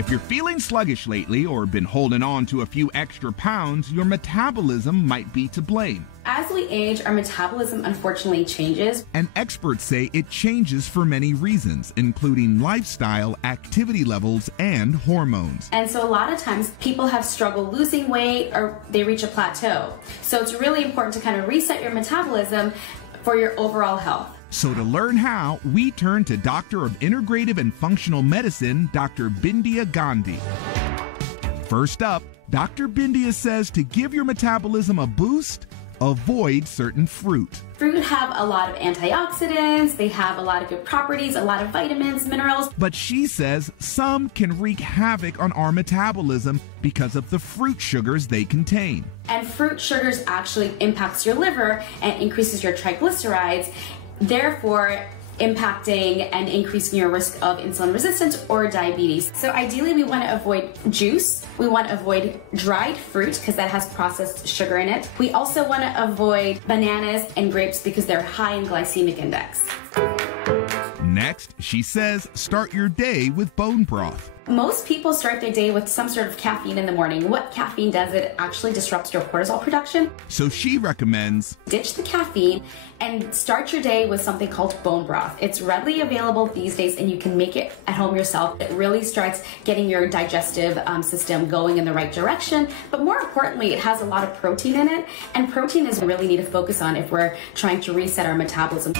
If you're feeling sluggish lately or been holding on to a few extra pounds, your metabolism might be to blame. As we age, our metabolism unfortunately changes. And experts say it changes for many reasons, including lifestyle, activity levels, and hormones. And so a lot of times people have struggled losing weight or they reach a plateau. So it's really important to kind of reset your metabolism for your overall health. So to learn how, we turn to Doctor of Integrative and Functional Medicine, Dr. Bindia Gandhi. First up, Dr. Bindia says to give your metabolism a boost, avoid certain fruit. Fruit have a lot of antioxidants, they have a lot of good properties, a lot of vitamins, minerals. But she says some can wreak havoc on our metabolism because of the fruit sugars they contain. And fruit sugars actually impacts your liver and increases your triglycerides, therefore impacting and increasing your risk of insulin resistance or diabetes. So ideally we want to avoid juice, we want to avoid dried fruit because that has processed sugar in it. We also want to avoid bananas and grapes because they're high in glycemic index. Next, she says start your day with bone broth. Most people start their day with some sort of caffeine in the morning. What caffeine does, it actually disrupts your cortisol production. So she recommends ditch the caffeine and start your day with something called bone broth. It's readily available these days and you can make it at home yourself. It really starts getting your digestive system going in the right direction. But more importantly, it has a lot of protein in it, and protein is what we really need to focus on if we're trying to reset our metabolism.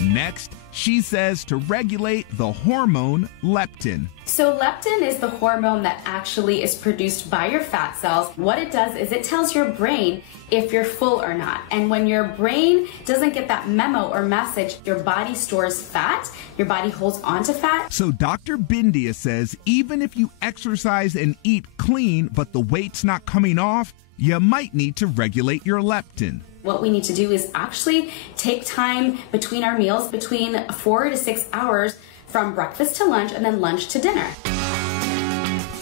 Next, she says to regulate the hormone leptin. So leptin is the hormone that actually is produced by your fat cells. What it does is it tells your brain if you're full or not. And when your brain doesn't get that memo or message, your body stores fat, your body holds on to fat. So Dr. Bindia says even if you exercise and eat clean, but the weight's not coming off, you might need to regulate your leptin. What we need to do is actually take time between our meals, between 4 to 6 hours from breakfast to lunch and then lunch to dinner.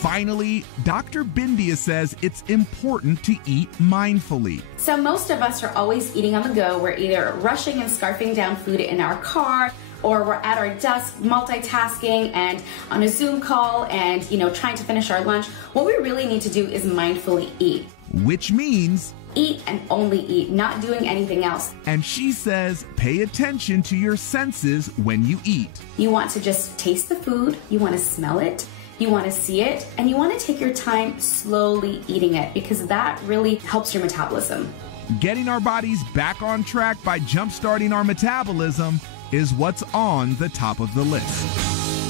Finally, Dr. Bindia says it's important to eat mindfully. So most of us are always eating on the go. We're either rushing and scarfing down food in our car, or we're at our desk multitasking and on a Zoom call and, trying to finish our lunch. What we really need to do is mindfully eat. Which means eat and only eat, not doing anything else. And she says pay attention to your senses when you eat. You want to just taste the food, you want to smell it, you want to see it, and you want to take your time slowly eating it because that really helps your metabolism. Getting our bodies back on track by jumpstarting our metabolism is what's on the top of the list.